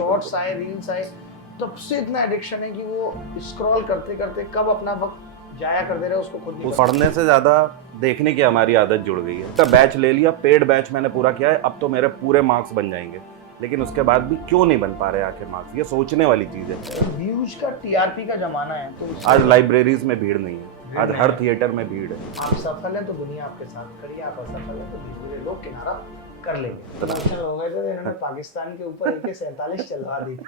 Shorts आए, reels आए, तब से इतना एडिक्शन है कि वो स्क्रॉल करते करते कब अपना वक्त जाया कर दे रहे हैं उसको खुद नहीं पता। पढ़ने से ज़्यादा देखने की हमारी आदत जुड़ गई है। तो बैच ले लिया, पेड बैच मैंने पूरा किया है, अब तो मेरे पूरे मार्क्स बन जाएंगे, लेकिन उसके बाद भी क्यों नहीं बन पा रहे आखिर मार्क्स, ये सोचने वाली चीज़ है। व्यूज का, टीआरपी का जमाना है, तो आज लाइब्रेरीज में भीड़ नहीं है, आज हर थिएटर में भीड़ है। आप सफल हैं तो दुनिया आपके साथ खड़ी है, आप असफल हैं तो धीरे-धीरे लोग किनारा कर लेंगे। अच्छा हो गए थे इन्होंने पाकिस्तान के ऊपर AK-47 चलवा दी।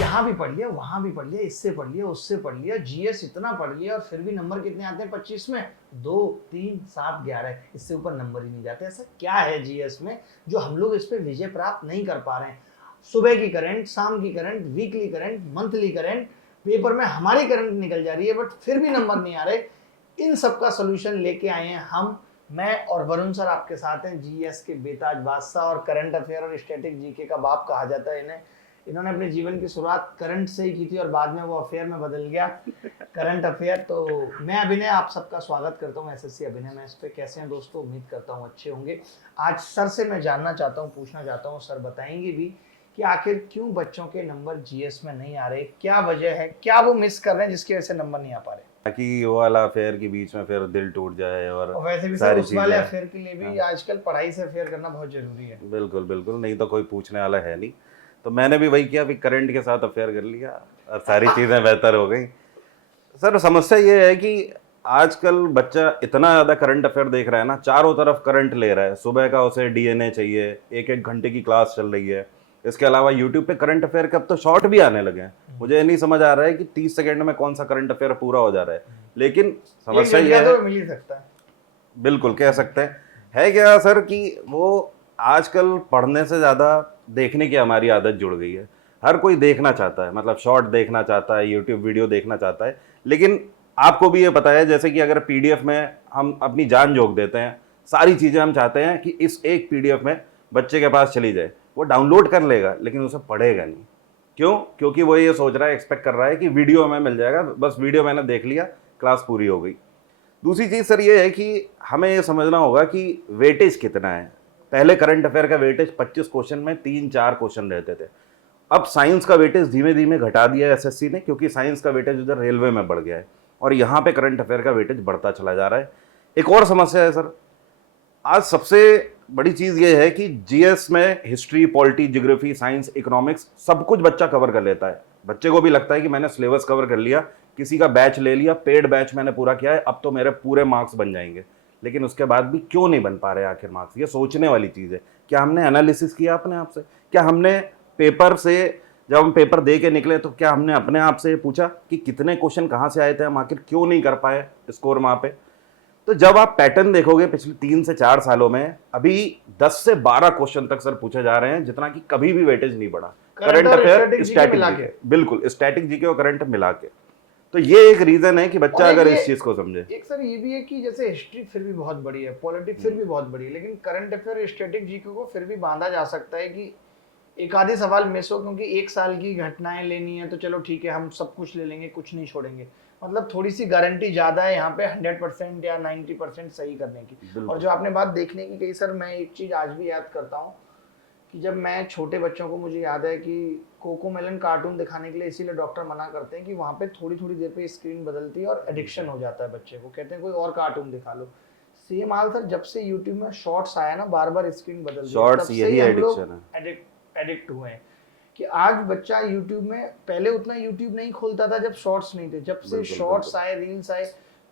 यहाँ भी पढ़ लिया, वहाँ भी पढ़ लिया, इससे पढ़ लिया, उससे पढ़ लिया, जीएस इतना पढ़ लिया और फिर भी नंबर कितने आते हैं 25 में? 2, 3, 7, 11, इससे ऊपर नंबर ही नहीं जाते। ऐसा क्या है जीएस में जो हम लोग इस पे विजय प्राप्त नहीं कर पा रहे हैं? सुबह की करंट, शाम की current, weekly current, monthly current, paper में हमारी करंट निकल जा रही है, बट फिर भी नंबर नहीं आ रहे। इन सब का सोल्यूशन लेके आए हैं हम, मैं और वरुण सर आपके साथ हैं। जीएस के बेताज बादशाह और करंट अफेयर और स्टैटिक जीके का बाप कहा जाता है इन्हें। इन्होंने अपने जीवन की शुरुआत करंट से ही की थी और बाद में वो अफेयर में बदल गया, करंट अफेयर। तो मैं अभिनय आप सबका स्वागत करता हूँ एसएससी अभिनय में। इस पे कैसे हैं दोस्तों? उम्मीद करता हूँ अच्छे होंगे। आज सर से मैं जानना चाहता हूँ, पूछना चाहता हूँ, सर बताएंगे भी कि आखिर क्यों बच्चों के नंबर जीएस में नहीं आ रहे, क्या वजह है, क्या वो मिस कर रहे हैं जिसकी वजह से नंबर नहीं आ पा रहे? ताकि वो वाला अफेयर के बीच में फिर दिल टूट जाए और वैसे भी सर उस वाले अफेयर के लिए भी आजकल पढ़ाई से अफेयर करना बहुत जरूरी है। बिल्कुल बिल्कुल, नहीं तो कोई पूछने वाला है नहीं। तो मैंने भी वही किया, करंट के साथ अफेयर कर लिया और सारी चीज़ें बेहतर हो गई। सर समस्या ये है कि आजकल बच्चा इतना ज़्यादा करंट अफेयर देख रहा है ना, चारों तरफ करंट ले रहा है। सुबह का उसे डीएनए चाहिए, 1-1 घंटे की क्लास चल रही है। इसके अलावा यूट्यूब पे करंट अफेयर के अब तो शॉर्ट भी आने लगे हैं। मुझे ये नहीं समझ आ रहा है कि 30 सेकंड में कौन सा करंट अफेयर पूरा हो जा रहा है, लेकिन समस्या ये है, तो मिल ही सकता है। बिल्कुल कह सकते हैं। है क्या सर कि वो आजकल पढ़ने से ज़्यादा देखने की हमारी आदत जुड़ गई है। हर कोई देखना चाहता है, मतलब शॉर्ट देखना चाहता है, यूट्यूब वीडियो देखना चाहता है। लेकिन आपको भी ये पता है, जैसे कि अगर पीडीएफ में हम अपनी जान झोंक देते हैं, सारी चीज़ें हम चाहते हैं कि इस एक पीडीएफ में बच्चे के पास चली जाए, वो डाउनलोड कर लेगा लेकिन उसे पढ़ेगा नहीं। क्यों? क्योंकि वो ये सोच रहा है, एक्सपेक्ट कर रहा है कि वीडियो हमें मिल जाएगा, बस वीडियो मैंने देख लिया, क्लास पूरी हो गई। दूसरी चीज़ सर ये है कि हमें ये समझना होगा कि वेटेज कितना है। पहले करंट अफेयर का वेटेज 25 क्वेश्चन में 3-4 क्वेश्चन रहते थे। अब साइंस का वेटेज धीमे धीमे घटा दिया है एसएससी ने, क्योंकि साइंस का वेटेज उधर रेलवे में बढ़ गया है और यहाँ पे करंट अफेयर का वेटेज बढ़ता चला जा रहा है। एक और समस्या है सर, आज सबसे बड़ी चीज़ ये है कि जीएस में history, polity, geography, science, economics सब कुछ बच्चा कवर कर लेता है। बच्चे को भी लगता है कि मैंने सिलेबस कवर कर लिया, किसी का बैच ले लिया, पेड बैच मैंने पूरा किया है, अब तो मेरे पूरे मार्क्स बन जाएंगे, लेकिन उसके बाद भी क्यों नहीं बन पा रहे आखिर मार्क्स, ये सोचने वाली चीज़ है। क्या हमने एनालिसिस किया अपने आप से? क्या हमने पेपर से, जब हम पेपर दे के निकले तो क्या हमने अपने आप से पूछा कि कितने क्वेश्चन कहाँ से आए थे, हम आखिर क्यों नहीं कर पाए स्कोर वहाँ पे? तो जब आप पैटर्न देखोगे पिछले 3 से 4 सालों में, अभी 10 से 12 क्वेश्चन तक सर पूछे जा रहे हैं, जितना कि कभी भी वेटेज नहीं बढ़ा। करंट अफेयर, स्टैटिक जीके, बिल्कुल स्टैटिक जीके और करंट मिला के। तो ये एक रीजन है कि बच्चा अगर इस चीज को समझे। एक सर ये भी है कि जैसे हिस्ट्री फिर भी बहुत बड़ी है, पॉलिटिक्स फिर भी बहुत बड़ी है, लेकिन करंट अफेयर, स्टैटिक जीके को फिर भी बांधा जा सकता है कि एक आधे सवाल मिस हो, क्योंकि 1 साल की घटनाएं लेनी है तो चलो ठीक है, हम सब कुछ ले लेंगे, कुछ नहीं छोड़ेंगे। मतलब थोड़ी सी गारंटी ज्यादा है यहाँ पे 100% या 90% सही करने की। और जो आपने बात देखने की कही सर, मैं एक चीज आज भी याद करता हूँ कि जब मैं छोटे बच्चों को, मुझे याद है कि कोकोमेलन कार्टून दिखाने के लिए इसीलिए डॉक्टर मना करते हैं कि वहाँ पे थोड़ी थोड़ी देर पे स्क्रीन बदलती है और एडिक्शन हो जाता है बच्चे को, कहते हैं कोई और कार्टून दिखा लो। सेम हाल सर, जब से यूट्यूब में शॉर्ट्स आया ना, बार बार स्क्रीन बदल रही है, तब से ही हम लोग एडिक्ट हुए हैं कि आज बच्चा यूट्यूब में, पहले उतना यूट्यूब नहीं खोलता था जब शॉर्ट्स नहीं थे, जब से शॉर्ट्स आए, रील्स आए,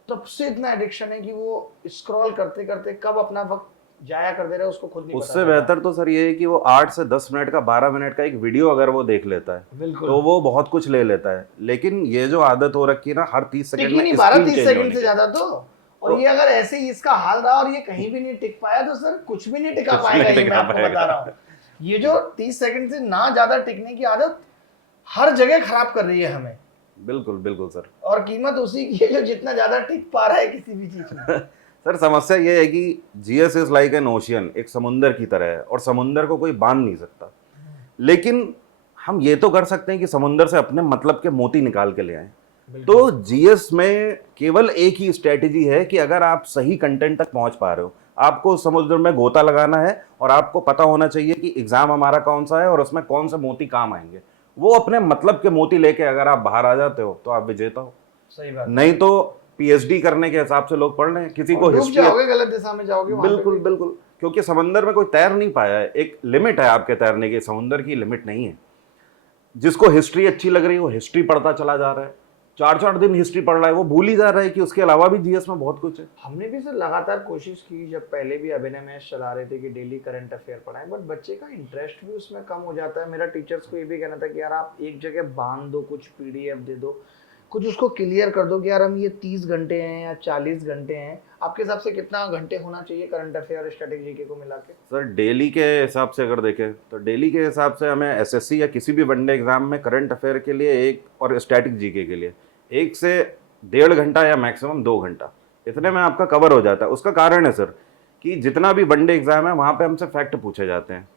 तब से इतना एडिक्शन है कि वो स्क्रॉल करते करते कब अपना वक्त जाया कर दे रहा है उसको खुद नहीं पता। उससे बेहतर तो सर ये है कि वो 8 से 10 मिनट का, 12 मिनट का एक वीडियो अगर वो देख लेता है तो वो बहुत कुछ ले लेता है। लेकिन ये जो आदत हो रखी है ना, हर 30 सेकंड में 12-30 सेकंड से ज्यादा और ये अगर ऐसे ही इसका हाल रहा और ये कहीं भी नहीं टिक पाया तो सर कुछ भी नहीं टिका पाएगा, ये मैं आपको बता रहा हूँ। ये जो 30 सेकंड से ना ज्यादा टिकने की आदत हर जगह खराब कर रही है हमें। बिल्कुल बिल्कुल सर, और कीमत उसी की है जो जितना ज्यादा टिक पा रहा है किसी भी चीज में। सर समस्या ये है कि GS is like an ocean, एक समुंदर की तरह है और समुंदर को कोई बांध नहीं सकता। लेकिन हम ये तो कर सकते हैं कि समुंदर से अपने मतलब के मोती निकाल के ले आए। तो जीएस में केवल एक ही स्ट्रेटेजी है कि अगर आप सही कंटेंट तक पहुंच पा रहे हो, आपको समुद्र में गोता लगाना है और आपको पता होना चाहिए कि एग्जाम हमारा कौन सा है और उसमें कौन से मोती काम आएंगे। वो अपने मतलब के मोती लेके अगर आप बाहर आ जाते हो तो आप विजेता हो। सही बात। नहीं तो पीएचडी करने के हिसाब से लोग पढ़ रहे हैं, किसी को और डूब हिस्ट्री। जाओगे, गलत दिशा में जाओगे वहाँ पे बिल्कुल भी। बिल्कुल, क्योंकि समंदर में कोई तैर नहीं पाया है, एक लिमिट है आपके तैरने की, समुंदर की लिमिट नहीं है। जिसको हिस्ट्री अच्छी लग रही है वो हिस्ट्री पढ़ता चला जा रहा है, 4-4 दिन हिस्ट्री पढ़ रहा है, वो भूल ही जा रहा है कि उसके अलावा भी जीएस में बहुत कुछ है। हमने भी सर लगातार कोशिश की, जब पहले भी अभिनय मैच चला रहे थे कि डेली करंट अफेयर पढ़ाएं, बट बच्चे का इंटरेस्ट भी उसमें कम हो जाता है। मेरा टीचर्स को ये भी कहना था कि यार आप एक जगह बांध दो, कुछ पीडीएफ दे दो, कुछ उसको क्लियर कर दो कि यार हम ये 30 घंटे हैं या 40 घंटे हैं। आपके हिसाब से कितना घंटे होना चाहिए करंट अफेयर और स्टैटिक जीके को मिला के? सर डेली के हिसाब से अगर देखें तो डेली के हिसाब से हमें एसएससी या किसी भी वनडे एग्जाम में करंट अफेयर के लिए एक, और स्टैटिक जीके के लिए 1 से 1.5 घंटा या मैक्सिमम 2 घंटा, इतने में आपका कवर हो जाता है। उसका कारण है सर कि जितना भी वनडे एग्जाम है वहाँ पे हमसे फैक्ट पूछे जाते हैं।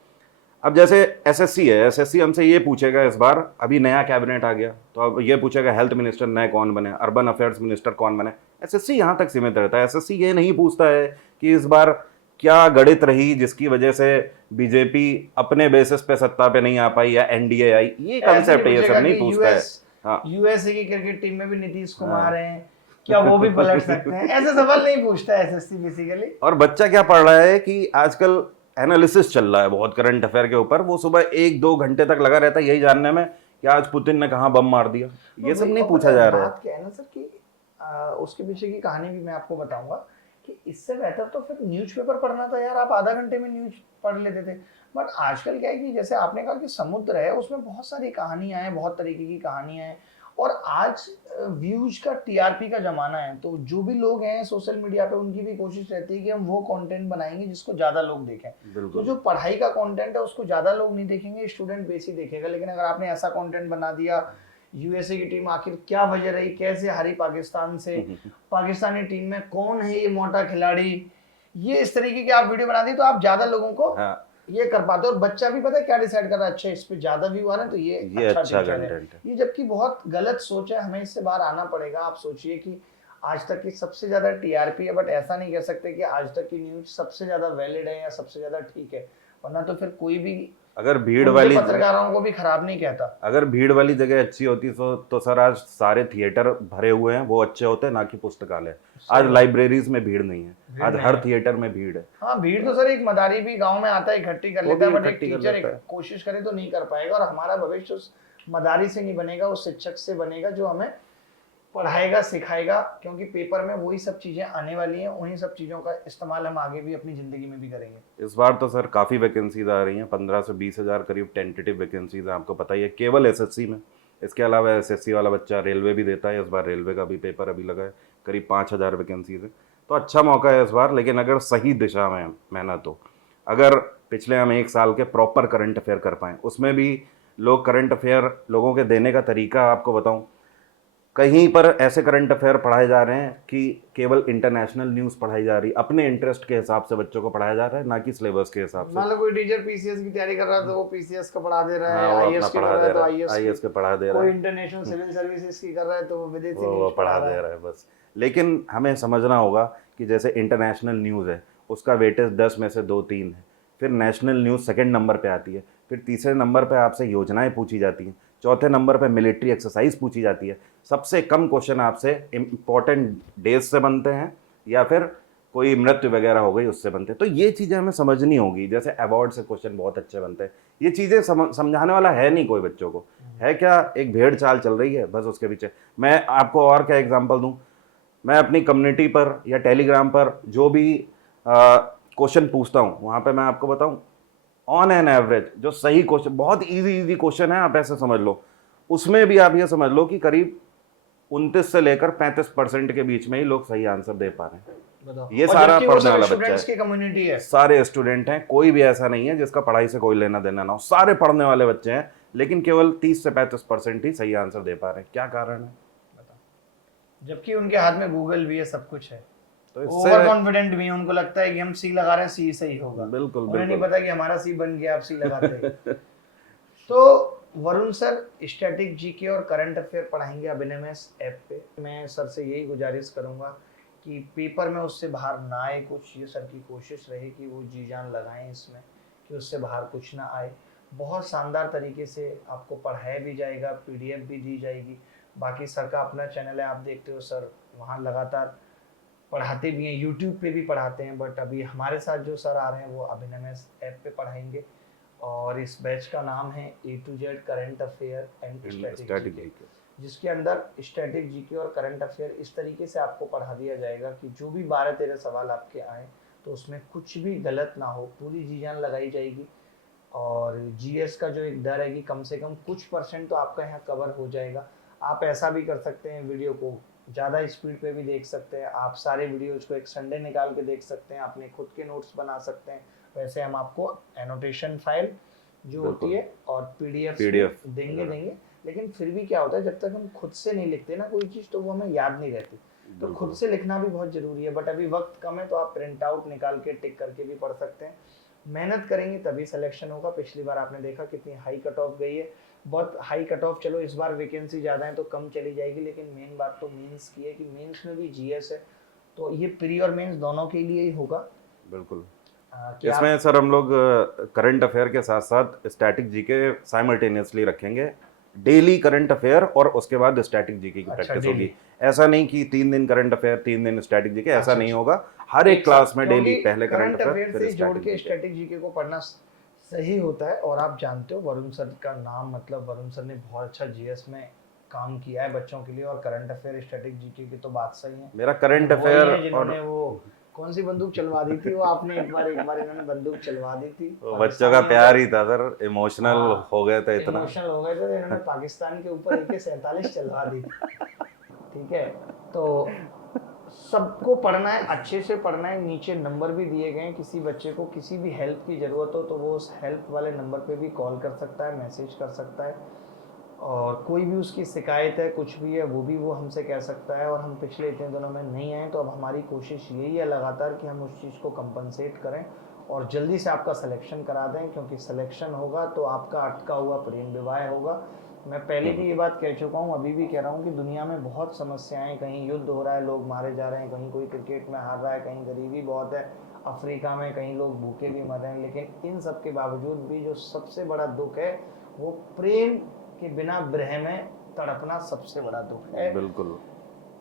अब जैसे एसएससी है, एसएससी हमसे ये पूछेगा, इस बार अभी नया कैबिनेट आ गया तो अब ये पूछेगा हेल्थ मिनिस्टर नए कौन बने, अर्बन अफेयर्स मिनिस्टर कौन बने। एसएससी यहाँ तक सीमित रहता है। एसएससी ये नहीं पूछता है कि इस बार क्या गणित रही जिसकी वजह से बीजेपी अपने बेसिस पे सत्ता पे नहीं आ पाई या एनडीए आई, ये कंसेप्ट है, ये सब नहीं पूछता है। हाँ, यूएसए की क्रिकेट टीम में भी नीतीश कुमार हैं, क्या वो भी पलट सकते हैं? ऐसे सवाल नहीं पूछता है एसएससी बेसिकली। और बच्चा क्या पढ़ रहा है कि आजकल एनालिसिस चल रहा है बहुत करंट अफेयर के ऊपर, वो सुबह 1-2 घंटे तक लगा रहता है यही जानने में कि आज पुतिन ने कहाँ बम मार दिया। ये सब नहीं पूछा जा रहा है। बात क्या है ना सर कि उसके पीछे की कहानी भी मैं आपको बताऊंगा कि इससे बेहतर तो फिर न्यूज़पेपर पढ़ना था यार। आप आधा घंटे में न्यूज पढ़ लेते थे। बट आजकल क्या है कि जैसे आपने कहा कि समुद्र है, उसमें बहुत सारी कहानियां हैं, बहुत तरीके की कहानियां हैं, और आज व्यूज का टीआरपी का जमाना है। तो जो भी लोग हैं सोशल मीडिया पे, उनकी भी कोशिश रहती है कि हम वो कंटेंट बनाएंगे जिसको ज्यादा लोग देखें। तो जो पढ़ाई का कंटेंट है उसको ज्यादा लोग नहीं देखेंगे, स्टूडेंट बेसिक देखेगा। लेकिन अगर आपने ऐसा कंटेंट बना दिया, यूएसए की टीम आखिर क्या वजह रही, कैसे हारी पाकिस्तान से, पाकिस्तानी टीम में कौन है ये मोटा खिलाड़ी, ये इस तरीके की आप वीडियो बना दी तो आप ज्यादा लोगों को ये कर पाते हो। और बच्चा भी पता है क्या डिसाइड कर रहा है, अच्छा इस पे ज्यादा व्यू आ रहे हैं तो ये अच्छा कंटेंट है। ये जबकि बहुत गलत सोच है, हमें इससे बाहर आना पड़ेगा। आप सोचिए कि आज तक की सबसे ज्यादा टीआरपी है, बट ऐसा नहीं कह सकते कि आज तक की न्यूज सबसे ज्यादा वैलिड है या सबसे ज्यादा ठीक है, वरना तो फिर कोई भी अगर भीड़ वाली पत्रकारों को भी खराब नहीं कहता। अगर भीड़ वाली जगह अच्छी होती तो सर आज सारे थिएटर भरे हुए हैं, वो अच्छे होते, ना कि पुस्तकालय। आज लाइब्रेरीज में भीड़ नहीं है, आज हर थिएटर में भीड़ है। हाँ, भीड़ तो सर एक मदारी भी गांव में आता है, इकट्ठी कर लेता है, बट एक टीचर कोशिश करे तो नहीं कर पाएगा। और हमारा भविष्य उस मदारी से नहीं बनेगा, उस शिक्षक से बनेगा जो हमें पढ़ाएगा, सिखाएगा। क्योंकि पेपर में वही सब चीजें आने वाली हैं, उन्हीं सब चीजों का इस्तेमाल हम आगे भी अपनी जिंदगी में भी करेंगे। इस बार तो सर काफ़ी वैकेंसीज आ रही हैं, 15 से 20 हज़ार करीब टेंटेटिव वैकेंसीज हैं, आपको पता ही है, केवल एसएससी में। इसके अलावा एसएससी वाला बच्चा रेलवे भी देता है, इस बार रेलवे का भी पेपर अभी लगा है, करीब 5,000 वैकेंसीज है। तो अच्छा मौका है इस बार, लेकिन अगर सही दिशा में मेहनत हो, अगर पिछले हम 1 साल के प्रॉपर करंट अफेयर कर पाएँ, उसमें भी लोग करंट अफेयर लोगों के देने का तरीका आपको बताऊँ, कहीं पर ऐसे करंट अफेयर पढ़ाए जा रहे हैं कि केवल इंटरनेशनल न्यूज़ पढ़ाई जा रही है, अपने इंटरेस्ट के हिसाब से बच्चों को पढ़ाया जा रहा है, ना कि सिलेबस के हिसाब से। मतलब कोई टीचर पीसीएस की तैयारी कर रहा है तो वो पीसीएस का पढ़ा दे रहा है, आईएएस की कर रहा है तो आईएएस के पढ़ा दे रहा है, कोई इंटरनेशनल सिविल सर्विसेज की कर रहा है तो वो विदेशी न्यूज़ पढ़ा दे रहा है बस। लेकिन हमें समझना होगा कि जैसे इंटरनेशनल न्यूज़ है, उसका वेटेज 10 में से 2-3 है, फिर नेशनल न्यूज़ सेकंड नंबर पे आती है, फिर तीसरे नंबर पे आपसे योजनाएं पूछी जाती हैं, चौथे नंबर पे मिलिट्री एक्सरसाइज पूछी जाती है। सबसे कम क्वेश्चन आपसे इम्पोर्टेंट डेज से बनते हैं या फिर कोई मृत्यु वगैरह हो गई उससे बनते हैं। तो ये चीज़ें हमें समझनी होगी। जैसे अवार्ड से क्वेश्चन बहुत अच्छे बनते हैं, ये चीज़ें समझाने वाला है नहीं कोई बच्चों को, है क्या, एक भेड़ चाल चल रही है बस उसके पीछे। मैं आपको और क्या एग्जाम्पल दूँ, मैं अपनी कम्युनिटी पर या टेलीग्राम पर जो भी क्वेश्चन पूछता हूँ, वहाँ पर मैं आपको बताऊँ, ऑन एन एवरेज जो सही क्वेश्चन, बहुत इजी क्वेश्चन है, आप ऐसे समझ लो, उसमें भी आप ये समझ लो कि करीब 29 से लेकर 35% के बीच में ही लोग सही आंसर दे पा रहे हैं। ये सारा पढ़ने वाला बच्चा है, सारे स्टूडेंट हैं, कोई भी ऐसा नहीं है जिसका पढ़ाई से कोई लेना देना ना हो, सारे पढ़ने वाले बच्चे हैं, लेकिन केवल 30 से 35% ही सही आंसर दे पा रहे हैं। क्या कारण है? जबकि उनके हाथ में गूगल भी है, सब कुछ है, तो ओवर कॉन्फिडेंट भी है, उनको लगता है कि हम सी लगा रहे हैं, सी सही होगा। बिल्कुल, उन्हें नहीं पता कि हमारा सी बन गया, आप सी लगाते हैं। तो वरुण सर स्टैटिक जीके और करंट अफेयर पढ़ाएंगे अभिनय मैथ्स ऐप पे। मैं सर से यही गुजारिश करूंगा कि पेपर में उससे बाहर ना आए कुछ, ये सर की कोशिश रहे कि वो जी जान लगाएं इसमें कि उससे बाहर कुछ ना आए। बहुत शानदार तरीके से आपको पढ़ाया भी जाएगा, पीडीएफ भी दी जाएगी। बाकी सर का अपना चैनल है, आप देखते हो सर वहाँ लगातार पढ़ाते भी हैं, यूट्यूब पे भी पढ़ाते हैं, बट अभी हमारे साथ जो सर आ रहे हैं वो अभिनव ऐप पे पढ़ाएंगे। और इस बैच का नाम है A to Z current affair and static GK, जिसके अंदर स्टैटिक जीके और करंट अफेयर इस तरीके से आपको पढ़ा दिया जाएगा कि जो भी 12-13 सवाल आपके आए तो उसमें कुछ भी गलत ना हो, पूरी जी जान लगाई जाएगी। और जीएस का जो एक डर है कि कम से कम कुछ परसेंट तो आपका यहाँ कवर हो जाएगा। आप ऐसा भी कर सकते हैं, वीडियो को ज़्यादा स्पीड पे भी देख सकते हैं, आप सारे वीडियोज़ को एक संडे निकाल के देख सकते हैं, अपने खुद के नोट्स बना सकते हैं। वैसे हम आपको एनोटेशन फाइल जो होती है और पीडीएफ देंगे, लेकिन फिर भी क्या होता है, जब तक हम खुद से नहीं लिखते ना कोई चीज़ तो वो हमें याद नहीं रहती। तो खुद से लिखना भी बहुत ज़रूरी है, बट अभी वक्त कम है तो आप प्रिंट आउट निकाल के टिक करके भी पढ़ सकते हैं। मेहनत करेंगे तभी सिलेक्शन होगा। पिछली बार आपने देखा कितनी हाई कट ऑफ गई है, बहुत हाई कट ऑफ। चलो इस बार वैकेंसी ज़्यादा है तो कम चली जाएगी, लेकिन मेन बात तो मेंस की है कि मेंस में भी जीएस है, तो ये प्री और मेंस दोनों के लिए ही होगा। बिल्कुल। इसमें सर हम लोग करंट अफेयर के साथ साथ स्टैटिक जीके साइमल्टेनियसली रखेंगे। डेली करंट अफेयर और उसके बाद स्टैटिक जीके की प्रैक्टिस होगी। ऐसा नहीं कि 3 दिन करंट अफेयर 3 दिन स्टैटिक जीके, ऐसा नहीं होगा। हर एक क्लास में डेली पहले करंट अफेयर से जोड़ के स्टैटिक जीके को पढ़ना सही होता है। और आप जानते हो वरुण सर का नाम, मतलब वरुण सर ने बहुत अच्छा जीएस में काम किया है बच्चों के लिए, और करंट अफेयर स्टैटिक जीके की तो बात सही है। मेरा करंट अफेयर जिन्होंने वो कौन सी बंदूक चलवा दी थी वो आपने एक बार इन्होंने बंदूक चलवा दी थी। बच्चों का प्यार ही था सर, इमोशनल हो गए थे, इतना इमोशनल हो गए थे, इन्होंने पाकिस्तान के ऊपर AK-47 चलवा दी। ठीक है, तो सबको पढ़ना है, अच्छे से पढ़ना है। नीचे नंबर भी दिए गए हैं, किसी बच्चे को किसी भी हेल्प की ज़रूरत हो तो वो उस हेल्प वाले नंबर पे भी कॉल कर सकता है, मैसेज कर सकता है, और कोई भी उसकी शिकायत है कुछ भी है वो भी वो हमसे कह सकता है। और हम पिछले इतने दिनों में नहीं आए तो अब हमारी कोशिश यही है लगातार कि हम उस चीज़ को कंपनसेट करें और जल्दी से आपका सिलेक्शन करा दें, क्योंकि सिलेक्शन होगा तो आपका अटका हुआ प्रेम विवाह होगा। मैं पहले भी ये बात कह चुका हूँ, अभी भी कह रहा हूँ कि दुनिया में बहुत समस्याएं, कहीं युद्ध हो रहा है, लोग मारे जा रहे हैं, कहीं कोई क्रिकेट में हार रहा है, कहीं गरीबी बहुत है, अफ्रीका में कहीं लोग भूखे भी मर रहे हैं, लेकिन इन सब के बावजूद भी जो सबसे बड़ा दुख है वो प्रेम के बिना विरह में तड़पना सबसे बड़ा दुख है। बिल्कुल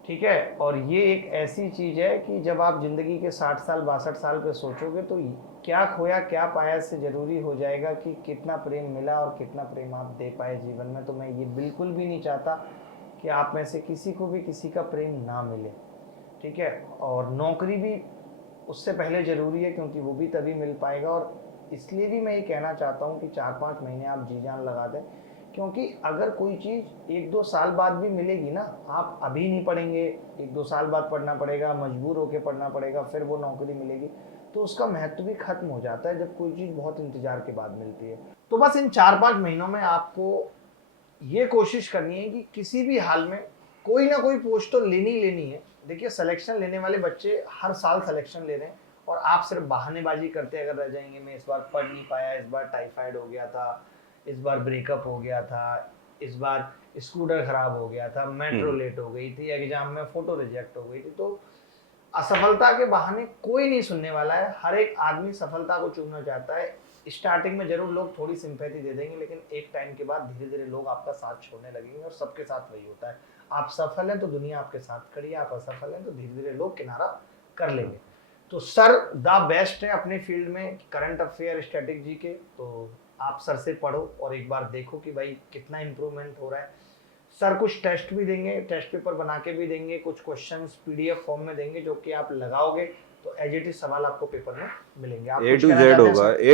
ठीक है, और ये एक ऐसी चीज है कि जब आप जिंदगी के 60 साल 62 साल पे सोचोगे तो क्या खोया क्या पाया से जरूरी हो जाएगा कि कितना प्रेम मिला और कितना प्रेम आप दे पाए जीवन में। तो मैं ये बिल्कुल भी नहीं चाहता कि आप में से किसी को भी किसी का प्रेम ना मिले। ठीक है, और नौकरी भी उससे पहले ज़रूरी है, क्योंकि वो भी तभी मिल पाएगा। और इसलिए भी मैं ये कहना चाहता हूँ कि 4-5 महीने आप जी जान लगा दें, क्योंकि अगर कोई चीज़ 1-2 साल बाद भी मिलेगी ना, आप अभी नहीं पढ़ेंगे, 1-2 साल बाद पढ़ना पड़ेगा, मजबूर होकर पढ़ना पड़ेगा, फिर वो नौकरी मिलेगी, तो उसका महत्व भी खत्म हो जाता है जब कोई चीज़ बहुत इंतजार के बाद मिलती है। तो बस इन 4-5 महीनों में आपको ये कोशिश करनी है कि किसी भी हाल में कोई ना कोई पोस्ट तो लेनी है। देखिए, सिलेक्शन लेने वाले बच्चे हर साल सिलेक्शन ले रहे हैं और आप सिर्फ बहानेबाजी करते अगर रह जाएंगे, मैं इस बार पढ़ नहीं पाया, इस बार टाइफाइड हो गया था, इस बार ब्रेकअप हो गया था, इस बार स्कूटर खराब हो गया था, मेट्रो लेट हो गई थी, एग्जाम में फोटो रिजेक्ट हो गई थी, तो असफलता के बहाने कोई नहीं सुनने वाला है। हर एक आदमी सफलता को चूमना चाहता है। स्टार्टिंग में जरूर लोग थोड़ी सिंपैथी दे देंगे, लेकिन एक टाइम के बाद धीरे धीरे लोग आपका साथ छोड़ने लगेंगे, और सबके साथ वही होता है। आप सफल हैं तो दुनिया आपके साथ खड़ी है, आप असफल हैं तो धीरे धीरे लोग किनारा कर लेंगे। तो सर द बेस्ट है अपने फील्ड में, करंट अफेयर स्टैटिक जी के। तो आप सर से पढ़ो और एक बार देखो कि भाई कितना इम्प्रूवमेंट हो रहा है। सर कुछ टेस्ट भी देंगे, टेस्ट पेपर बना के भी देंगे, कुछ क्वेश्चंस पीडीएफ फॉर्म में देंगे, जो कि आप लगाओगे तो एज इट इज सवाल आपको पेपर में मिलेंगे। आप A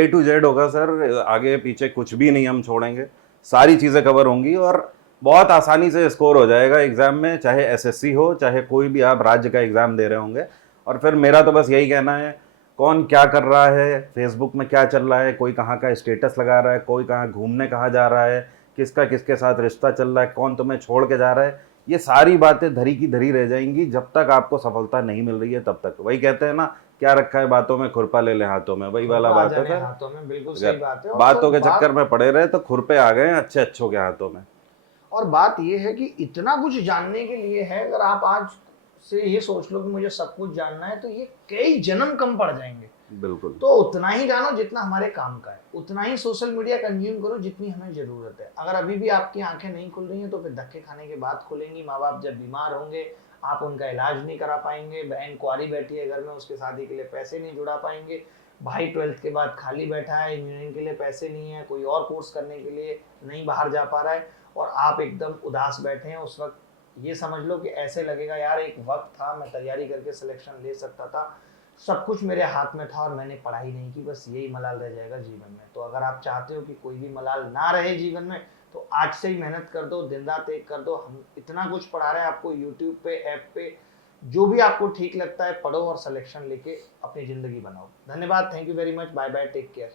to Z होगा सर, आगे पीछे कुछ भी नहीं हम छोड़ेंगे, सारी चीज़ें कवर होंगी और बहुत आसानी से स्कोर हो जाएगा एग्जाम में, चाहे एसएससी हो चाहे कोई भी आप राज्य का एग्जाम दे रहे होंगे। और फिर मेरा तो बस यही कहना है, कौन क्या कर रहा है, फेसबुक में क्या चल रहा है, कोई कहाँ का स्टेटस लगा रहा है, कोई कहाँ घूमने कहाँ जा रहा है, किसका किसके साथ रिश्ता चल रहा है, कौन तुम्हें छोड़ के जा रहा है, ये सारी बातें धरी की धरी रह जाएंगी जब तक आपको सफलता नहीं मिल रही है तब तक। वही कहते हैं ना, क्या रखा है बातों में, खुरपा ले ले हाथों में, वही वाला बात है सर। हाथों में बिल्कुल सही बात है। बातों के चक्कर में पड़े रहे तो खुरपे आ गए अच्छों के हाथों में। और बात ये है कि इतना कुछ जानने के लिए है, अगर आप आज से ये सोच लो कि मुझे सब कुछ जानना है, तो ये कई जन्म कम पड़ जाएंगे। बिल्कुल। तो उतना ही जानो जितना हमारे काम का है, उतना ही सोशल मीडिया कंज्यूम करो जितनी हमें जरूरत है। अगर अभी भी आपकी आंखें नहीं खुल रही हैं तो फिर धक्के खाने के बाद खुलेंगी। माँ बाप जब बीमार होंगे आप उनका इलाज नहीं करा पाएंगे, बहन कुंवारी बैठी है घर में उसके शादी के लिए पैसे नहीं जुड़ा पाएंगे, भाई 12th के बाद खाली बैठा है, इंजीनियरिंग के लिए पैसे नहीं है, कोई और कोर्स करने के लिए नहीं बाहर जा पा रहा है, और आप एकदम उदास बैठे हैं। उस वक्त ये समझ लो कि ऐसे लगेगा यार एक वक्त था मैं तैयारी करके सिलेक्शन ले सकता था, सब कुछ मेरे हाथ में था और मैंने पढ़ाई नहीं की, बस यही मलाल रह जाएगा जीवन में। तो अगर आप चाहते हो कि कोई भी मलाल ना रहे जीवन में, तो आज से ही मेहनत कर दो, दिन रात एक कर दो। हम इतना कुछ पढ़ा रहे हैं आपको यूट्यूब पे, ऐप पे, जो भी आपको ठीक लगता है पढ़ो और सिलेक्शन लेके अपनी जिंदगी बनाओ। धन्यवाद, thank you very much, bye bye, take care.